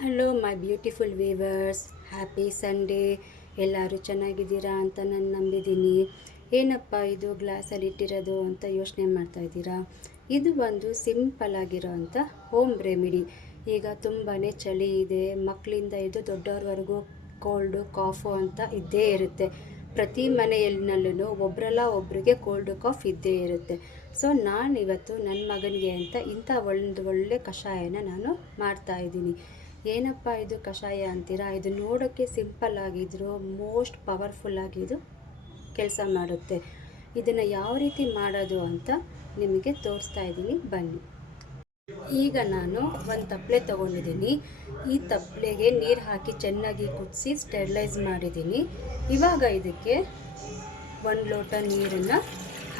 Hello my beautiful viewers, happy Sunday. ಎಲ್ಲರೂ ಚೆನ್ನಾಗಿದ್ದೀರಾ ಅಂತ ನಾನು ನಂಬಿದ್ದೀನಿ. ಏನಪ್ಪ ಇದು ಗ್ಲಾಸಲ್ಲಿ ಇಟ್ಟಿರೋದು ಅಂತ ಯೋಚನೆ ಮಾಡ್ತಾ ಇದ್ದೀರಾ? ಇದು ಒಂದು ಸಿಂಪಲ್ ಆಗಿರೋ ಅಂಥ ಹೋಮ್ ರೆಮಿಡಿ. ಈಗ ತುಂಬಾ ಚಳಿ ಇದೆ, ಮಕ್ಕಳಿಂದ ಇದು ದೊಡ್ಡವ್ರವರೆಗೂ ಕೋಲ್ಡು ಕಾಫು ಅಂತ ಇದ್ದೇ ಇರುತ್ತೆ. ಪ್ರತಿ ಮನೆಯಲ್ಲೂ ಒಬ್ಬರಲ್ಲ ಒಬ್ಬರಿಗೆ ಕೋಲ್ಡು ಕಾಫ್ ಇದ್ದೇ ಇರುತ್ತೆ. ಸೊ ನಾನಿವತ್ತು ನನ್ನ ಮಗನಿಗೆ ಅಂತ ಇಂಥ ಒಳ್ಳೆ ಕಷಾಯನ ನಾನು ಮಾಡ್ತಾಯಿದ್ದೀನಿ. ಏನಪ್ಪ ಇದು ಕಷಾಯ ಅಂತೀರಾ? ಇದು ನೋಡೋಕ್ಕೆ ಸಿಂಪಲ್ ಆಗಿದ್ರು ಮೋಸ್ಟ್ ಪವರ್ಫುಲ್ ಆಗಿ ಇದು ಕೆಲಸ ಮಾಡುತ್ತೆ. ಇದನ್ನು ಯಾವ ರೀತಿ ಮಾಡೋದು ಅಂತ ನಿಮಗೆ ತೋರಿಸ್ತಾ ಇದ್ದೀನಿ, ಬನ್ನಿ. ಈಗ ನಾನು ಒಂದು ತಪ್ಪಲೆ ತೊಗೊಂಡಿದ್ದೀನಿ. ಈ ತಪ್ಪಲೆಗೆ ನೀರು ಹಾಕಿ ಚೆನ್ನಾಗಿ ಕುದಿಸಿ ಸ್ಟೆರಿಲೈಸ್ ಮಾಡಿದ್ದೀನಿ. ಇವಾಗ ಇದಕ್ಕೆ 1 ಲೋಟ ನೀರನ್ನು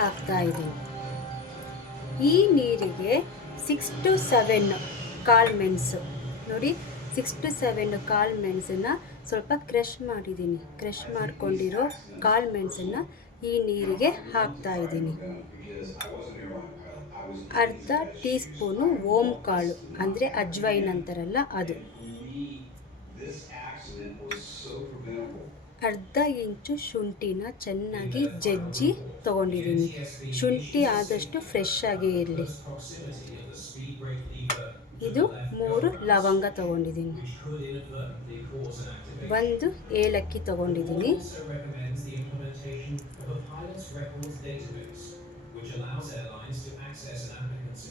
ಹಾಕ್ತಾ ಇದ್ದೀನಿ. ಈ ನೀರಿಗೆ 6 to 7 ಕಾಳು ಮೆಣಸು ನೋಡಿ, 6 to 7 ಕಾಳು ಮೆಣಸನ್ನು ಸ್ವಲ್ಪ ಕ್ರಷ್ ಮಾಡಿದ್ದೀನಿ. ಕ್ರಷ್ ಮಾಡ್ಕೊಂಡಿರೋ ಕಾಳು ಮೆಣಸನ್ನು ಈ ನೀರಿಗೆ ಹಾಕ್ತಾ ಇದ್ದೀನಿ. ಅರ್ಧ ಟೀ ಸ್ಪೂನು ಓಮ್ ಕಾಳು, ಅಂದರೆ ಅಜ್ವೈನ್ ಅಂತಾರಲ್ಲ ಅದು. ಅರ್ಧ ಇಂಚು ಶುಂಠಿನ ಚೆನ್ನಾಗಿ ಜಜ್ಜಿ ತೊಗೊಂಡಿದ್ದೀನಿ. ಶುಂಠಿ ಆದಷ್ಟು ಫ್ರೆಶ್ ಆಗಿ ಇರಲಿ. ಇದು 3 ಲವಂಗ ತೊಗೊಂಡಿದ್ದೀನಿ. 1 ಏಲಕ್ಕಿ ತೊಗೊಂಡಿದ್ದೀನಿ.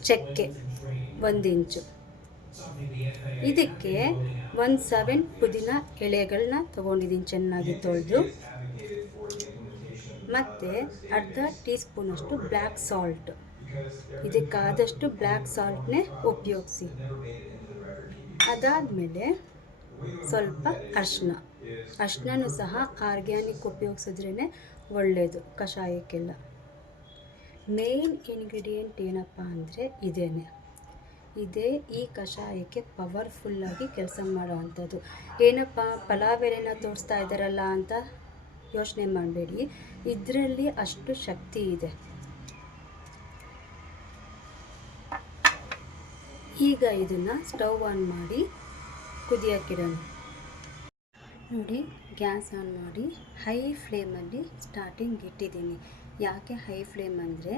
ಚಕ್ಕೆ 1 ಇಂಚು. ಇದಕ್ಕೆ 7 ಪುದೀನ ಎಲೆಗಳನ್ನ ತೊಗೊಂಡಿದ್ದೀನಿ, ಚೆನ್ನಾಗಿ ತೊಳೆದು. ಮತ್ತು ಅರ್ಧ ಟೀ ಸ್ಪೂನಷ್ಟು ಬ್ಲ್ಯಾಕ್ ಸಾಲ್ಟ್. ಇದಕ್ಕಾದಷ್ಟು ಬ್ಲ್ಯಾಕ್ ಸಾಲ್ಟ್ನೇ ಉಪಯೋಗಿಸಿ. ಅದಾದಮೇಲೆ ಸ್ವಲ್ಪ ಅರಿಶಿನೂ ಸಹ ಆರ್ಗ್ಯಾನಿಕ್ ಉಪಯೋಗಿಸಿದ್ರೇ ಒಳ್ಳೆಯದು ಕಷಾಯಕ್ಕೆಲ್ಲ. ಮೇನ್ ಇಂಗ್ರೀಡಿಯೆಂಟ್ ಏನಪ್ಪ ಅಂದರೆ ಇದೇ ಈ ಕಷಾಯಕ್ಕೆ ಪವರ್ಫುಲ್ಲಾಗಿ ಕೆಲಸ ಮಾಡೋ ಅಂಥದ್ದು. ಏನಪ್ಪ ಪಲಾವ್ ಎಲೆನ ತೋರಿಸ್ತಾ ಇದ್ದಾರಲ್ಲ ಅಂತ ಯೋಚನೆ ಮಾಡಬೇಡಿ, ಇದರಲ್ಲಿ ಅಷ್ಟು ಶಕ್ತಿ ಇದೆ. ಈಗ ಇದನ್ನು ಸ್ಟವ್ ಆನ್ ಮಾಡಿ ಕುದಿಯೋಕ್ಕಿಡೋಣ. ನೋಡಿ, ಗ್ಯಾಸ್ ಆನ್ ಮಾಡಿ ಹೈ ಫ್ಲೇಮಲ್ಲಿ ಸ್ಟಾರ್ಟಿಂಗ್ ಇಟ್ಟಿದ್ದೀನಿ. ಯಾಕೆ ಹೈ ಫ್ಲೇಮ್ ಅಂದರೆ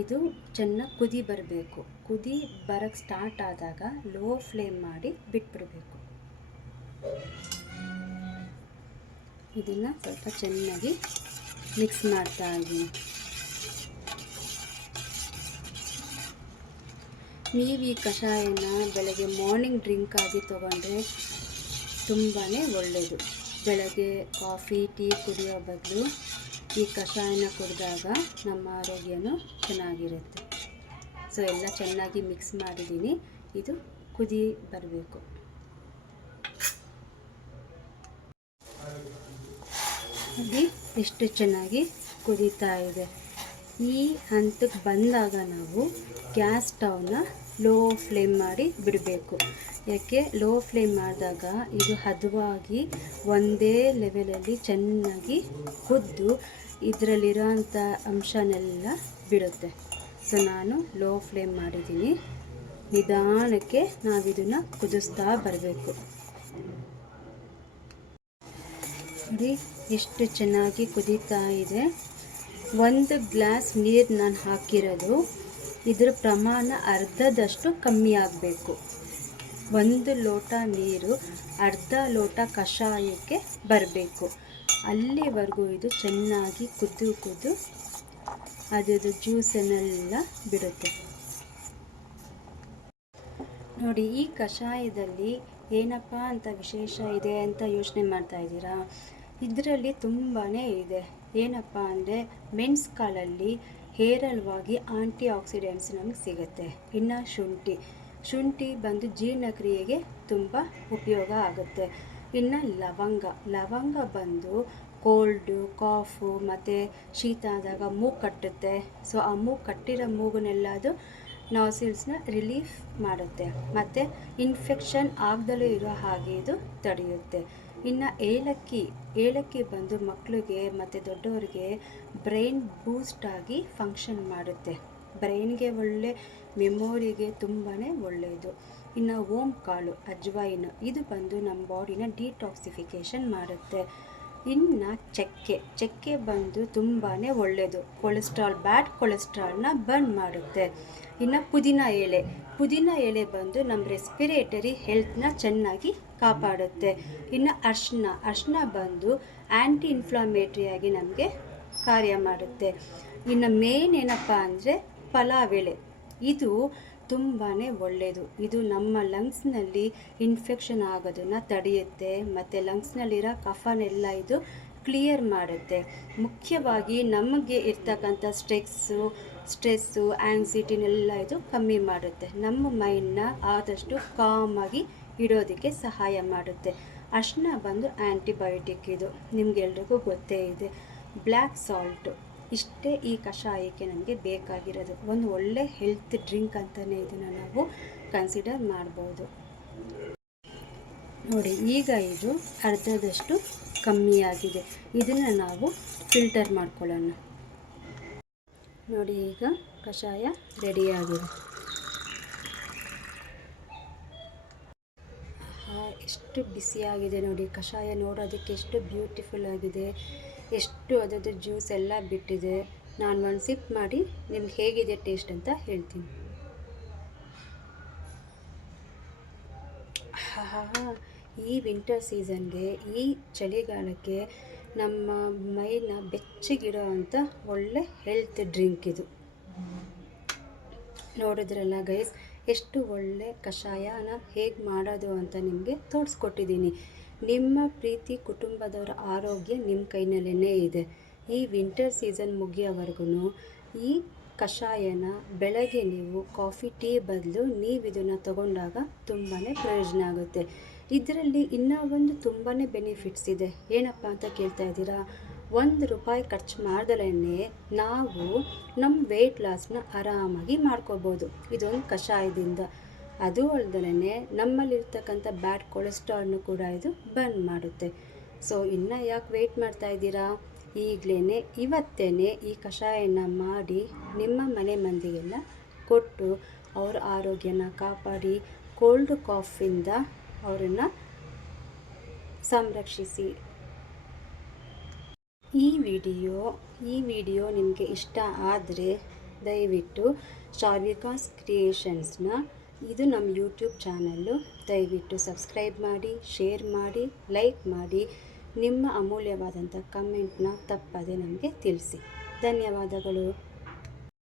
ಇದು ಚೆನ್ನಾಗಿ ಕುದಿ ಬರಬೇಕು. ಕುದಿ ಬರೋಕ್ಕೆ ಸ್ಟಾರ್ಟ್ ಆದಾಗ ಲೋ ಫ್ಲೇಮ್ ಮಾಡಿ ಬಿಟ್ಬಿಡಬೇಕು. ಇದನ್ನು ಸ್ವಲ್ಪ ಚೆನ್ನಾಗಿ ಮಿಕ್ಸ್ ಮಾಡ್ತಾ ಇದ್ದೀನಿ. ನೀವು ಈ ಕಷಾಯನ ಬೆಳಗ್ಗೆ ಮಾರ್ನಿಂಗ್ ಡ್ರಿಂಕ್ ಆಗಿ ತೊಗೊಂಡ್ರೆ ತುಂಬಾ ಒಳ್ಳೆಯದು. ಬೆಳಗ್ಗೆ ಕಾಫಿ ಟೀ ಕುಡಿಯೋ ಬದಲು ಈ ಕಷಾಯನ ಕುಡಿದಾಗ ನಮ್ಮ ಆರೋಗ್ಯನೂ ಚೆನ್ನಾಗಿರುತ್ತೆ. ಸೊ ಎಲ್ಲ ಚೆನ್ನಾಗಿ ಮಿಕ್ಸ್ ಮಾಡಿದ್ದೀನಿ. ಇದು ಕುದಿ ಬರಬೇಕು. ನೋಡಿ ಎಷ್ಟು ಚೆನ್ನಾಗಿ ಕುದೀತಾ ಇದೆ. ಈ ಹಂತಕ್ಕೆ ಬಂದಾಗ ನಾವು ಗ್ಯಾಸ್ ಸ್ಟವ್ನ ಲೋ ಫ್ಲೇಮ್ ಮಾಡಿ ಬಿಡಬೇಕು. ಯಾಕೆ ಲೋ ಫ್ಲೇಮ್ ಮಾಡಿದಾಗ ಇದು ಹದವಾಗಿ ಒಂದೇ ಲೆವೆಲಲ್ಲಿ ಚೆನ್ನಾಗಿ ಕುದ್ದು ಇದರಲ್ಲಿರೋಂಥ ಅಂಶನೆಲ್ಲ ಬಿಡುತ್ತೆ. ಸೊ ನಾನು ಲೋ ಫ್ಲೇಮ್ ಮಾಡಿದ್ದೀನಿ. ನಿಧಾನಕ್ಕೆ ನಾವಿದನ್ನು ಕುದಿಸ್ತಾ ಬರಬೇಕು. ನೋಡಿ ಎಷ್ಟು ಚೆನ್ನಾಗಿ ಕುದೀತಾ ಇದೆ. 1 ಗ್ಲಾಸ್ ನೀರು ನಾನು ಹಾಕಿರೋದು, ಇದರ ಪ್ರಮಾಣ ಅರ್ಧದಷ್ಟು ಕಮ್ಮಿ ಆಗಬೇಕು. 1 ಲೋಟ ನೀರು ಅರ್ಧ ಲೋಟ ಕಷಾಯಕ್ಕೆ ಬರಬೇಕು. ಅಲ್ಲಿವರೆಗೂ ಇದು ಚೆನ್ನಾಗಿ ಕುದ್ದು ಅದರದ್ದು ಜ್ಯೂಸನ್ನೆಲ್ಲ ಬಿಡುತ್ತೆ. ನೋಡಿ, ಈ ಕಷಾಯದಲ್ಲಿ ಏನಪ್ಪ ಅಂತ ವಿಶೇಷ ಇದೆ ಅಂತ ಯೋಚನೆ ಮಾಡ್ತಾ ಇದ್ದೀರಾ? ಇದರಲ್ಲಿ ತುಂಬಾ ಇದೆ. ಏನಪ್ಪ ಅಂದರೆ ಮೆಣಸು ಕಾಳಲ್ಲಿ ಹೇರಳವಾಗಿ ಆಂಟಿ ಆಕ್ಸಿಡೆಂಟ್ಸ್ ನಮಗೆ ಸಿಗುತ್ತೆ. ಇನ್ನು ಶುಂಠಿ ಬಂದು ಜೀರ್ಣಕ್ರಿಯೆಗೆ ತುಂಬ ಉಪಯೋಗ ಆಗುತ್ತೆ. ಇನ್ನು ಲವಂಗ ಬಂದು ಕೋಲ್ಡು ಕಾಫು ಮತ್ತು ಶೀತ ಆದಾಗ ಮೂಗು ಕಟ್ಟುತ್ತೆ. ಸೊ ಆ ಕಟ್ಟಿರೋ ಮೂಗನ್ನೆಲ್ಲದು ನಾಸಿಲ್ಸ್ನ ರಿಲೀಫ್ ಮಾಡುತ್ತೆ ಮತ್ತು ಇನ್ಫೆಕ್ಷನ್ ಆಗದಲ್ಲೇ ಇರೋ ಹಾಗೆ ಇದು ತಡೆಯುತ್ತೆ. ಇನ್ನು ಏಲಕ್ಕಿ ಬಂದು ಮಕ್ಕಳಿಗೆ ಮತ್ತು ದೊಡ್ಡವರಿಗೆ ಬ್ರೈನ್ ಬೂಸ್ಟ್ ಆಗಿ ಫಂಕ್ಷನ್ ಮಾಡುತ್ತೆ. ಬ್ರೈನ್ಗೆ ಒಳ್ಳೆ, ಮೆಮೊರಿಗೆ ತುಂಬಾ ಒಳ್ಳೆಯದು. ಇನ್ನು ಓಂ ಕಾಳು ಅಜ್ವೈನ್ ಇದು ಬಂದು ನಮ್ಮ ಬಾಡಿನ ಡಿಟಾಕ್ಸಿಫಿಕೇಷನ್ ಮಾಡುತ್ತೆ. ಇನ್ನು ಚಕ್ಕೆ ಬಂದು ತುಂಬಾ ಒಳ್ಳೆಯದು, ಬ್ಯಾಡ್ ಕೊಲೆಸ್ಟ್ರಾಲ್ನ ಬರ್ನ್ ಮಾಡುತ್ತೆ. ಇನ್ನು ಪುದೀನ ಎಲೆ ಬಂದು ನಮ್ಮ ರೆಸ್ಪಿರೇಟರಿ ಹೆಲ್ತ್ನ ಚೆನ್ನಾಗಿ ಕಾಪಾಡುತ್ತೆ. ಇನ್ನು ಅರ್ಶಿನ ಬಂದು ಆ್ಯಂಟಿ ಇನ್ಫ್ಲಮೇಟ್ರಿಯಾಗಿ ನಮಗೆ ಕಾರ್ಯ ಮಾಡುತ್ತೆ. ಇನ್ನು ಮೇನ್ ಏನಪ್ಪ ಅಂದರೆ ಪಲಾವ್ ಎಲೆ, ಇದು ತುಂಬಾ ಒಳ್ಳೆಯದು. ಇದು ನಮ್ಮ ಲಂಗ್ಸ್ನಲ್ಲಿ ಇನ್ಫೆಕ್ಷನ್ ಆಗೋದನ್ನು ತಡೆಯುತ್ತೆ ಮತ್ತು ಲಂಗ್ಸ್ನಲ್ಲಿರೋ ಕಫನೆಲ್ಲ ಇದು ಕ್ಲಿಯರ್ ಮಾಡುತ್ತೆ. ಮುಖ್ಯವಾಗಿ ನಮಗೆ ಇರ್ತಕ್ಕಂಥ ಸ್ಟ್ರೆಸ್ಸು ಆ್ಯಂಗ್ಸಿಟಿನೆಲ್ಲ ಇದು ಕಮ್ಮಿ ಮಾಡುತ್ತೆ. ನಮ್ಮ ಮೈಂಡ್ನ ಆದಷ್ಟು ಕಾಮಾಗಿ ಇಡೋದಕ್ಕೆ ಸಹಾಯ ಮಾಡುತ್ತೆ. ಅರ್ಶಿನ ಬಂದು ಆ್ಯಂಟಿಬಯೋಟಿಕ್, ಇದು ನಿಮಗೆಲ್ರಿಗೂ ಗೊತ್ತೇ ಇದೆ. ಬ್ಲ್ಯಾಕ್ ಸಾಲ್ಟು ಇಷ್ಟೇ ಈ ಕಷಾಯಕ್ಕೆ ನಮಗೆ ಬೇಕಾಗಿರೋದು. ಒಂದು ಒಳ್ಳೆ ಹೆಲ್ತ್ ಡ್ರಿಂಕ್ ಅಂತಲೇ ಇದನ್ನು ನಾವು ಕನ್ಸಿಡರ್ ಮಾಡ್ಬೋದು. ನೋಡಿ, ಈಗ ಇದು ಅರ್ಧದಷ್ಟು ಕಮ್ಮಿಯಾಗಿದೆ. ಇದನ್ನು ನಾವು ಫಿಲ್ಟರ್ ಮಾಡ್ಕೊಳ್ಳೋಣ. ನೋಡಿ, ಈಗ ಕಷಾಯ ರೆಡಿಯಾಗಿದೆ. ಎಷ್ಟು ಬಿಸಿಯಾಗಿದೆ ನೋಡಿ, ಕಷಾಯ ನೋಡೋದಕ್ಕೆ ಎಷ್ಟು ಬ್ಯೂಟಿಫುಲ್ ಆಗಿದೆ, ಎಷ್ಟು ಅದರದ್ದು ಜ್ಯೂಸ್ ಎಲ್ಲ ಬಿಟ್ಟಿದೆ. ನಾನು ಒಂದು ಸಿಪ್ ಮಾಡಿ ನಿಮ್ಗೆ ಹೇಗಿದೆ ಟೇಸ್ಟ್ ಅಂತ ಹೇಳ್ತೀನಿ. ಈ ವಿಂಟರ್ ಸೀಸನ್ಗೆ, ಈ ಚಳಿಗಾಲಕ್ಕೆ ನಮ್ಮ ಮೈನ ಬೆಚ್ಚಗಿಡೋ ಅಂಥ ಒಳ್ಳೆ ಹೆಲ್ತ್ ಡ್ರಿಂಕ್ ಇದು. ನೋಡಿದ್ರಲ್ಲ ಗೈಸ್, ಎಷ್ಟು ಒಳ್ಳೆ ಕಷಾಯನ ಹೇಗೆ ಮಾಡೋದು ಅಂತ ನಿಮಗೆ ತೋರಿಸ್ಕೊಟ್ಟಿದ್ದೀನಿ. ನಿಮ್ಮ ಪ್ರೀತಿ ಕುಟುಂಬದವರ ಆರೋಗ್ಯ ನಿಮ್ಮ ಕೈನಲ್ಲೇ ಇದೆ. ಈ ವಿಂಟರ್ ಸೀಸನ್ ಮುಗಿಯೋವರೆಗೂ ಈ ಕಷಾಯನ ಬೆಳಗ್ಗೆ ನೀವು ಕಾಫಿ ಟೀ ಬದಲು ನೀವು ಇದನ್ನು ತಗೊಂಡಾಗ ತುಂಬಾ ಪ್ರಯೋಜನ ಆಗುತ್ತೆ. ಇದರಲ್ಲಿ ಇನ್ನೂ ಒಂದು ತುಂಬಾ ಬೆನಿಫಿಟ್ಸ್ ಇದೆ. ಏನಪ್ಪ ಅಂತ ಕೇಳ್ತಾ ಇದ್ದೀರಾ? ₹1 ಖರ್ಚು ಮಾಡ್ದಲೇ ನಾವು ನಮ್ಮ ವೆಯ್ಟ್ ಲಾಸ್ನ ಆರಾಮಾಗಿ ಮಾಡ್ಕೋಬೋದು ಇದೊಂದು ಕಷಾಯದಿಂದ. ಅದು ಅಲ್ಲದೇ ನಮ್ಮಲ್ಲಿರ್ತಕ್ಕಂಥ ಬ್ಯಾಡ್ ಕೊಲೆಸ್ಟ್ರಾಲ್ನು ಕೂಡ ಇದು ಬರ್ನ್ ಮಾಡುತ್ತೆ. ಸೊ ಇನ್ನು ಯಾಕೆ ವೆಯ್ಟ್ ಮಾಡ್ತಾ ಇದ್ದೀರಾ? ಈಗಲೇ ಇವತ್ತೇ ಈ ಕಷಾಯನ ಮಾಡಿ ನಿಮ್ಮ ಮನೆ ಮಂದಿಗೆಲ್ಲ ಕೊಟ್ಟು ಅವ್ರ ಆರೋಗ್ಯನ ಕಾಪಾಡಿ, ಕೋಲ್ಡ್ ಕಾಫಿಂದ ಅವರನ್ನು ಸಂರಕ್ಷಿಸಿ. ಈ ವಿಡಿಯೋ ನಿಮಗೆ ಇಷ್ಟ ಆದರೆ ದಯವಿಟ್ಟು ಶಾರ್ವಿಕಾಸ್ ಕ್ರಿಯೇಷನ್ಸ್ನ, ಇದು ನಮ್ಮ ಯೂಟ್ಯೂಬ್ ಚಾನಲ್ಲು, ದಯವಿಟ್ಟು ಸಬ್ಸ್ಕ್ರೈಬ್ ಮಾಡಿ, ಶೇರ್ ಮಾಡಿ, ಲೈಕ್ ಮಾಡಿ. ನಿಮ್ಮ ಅಮೂಲ್ಯವಾದಂಥ ಕಮೆಂಟ್ನ ತಪ್ಪದೆ ನಮಗೆ ತಿಳಿಸಿ. ಧನ್ಯವಾದಗಳು.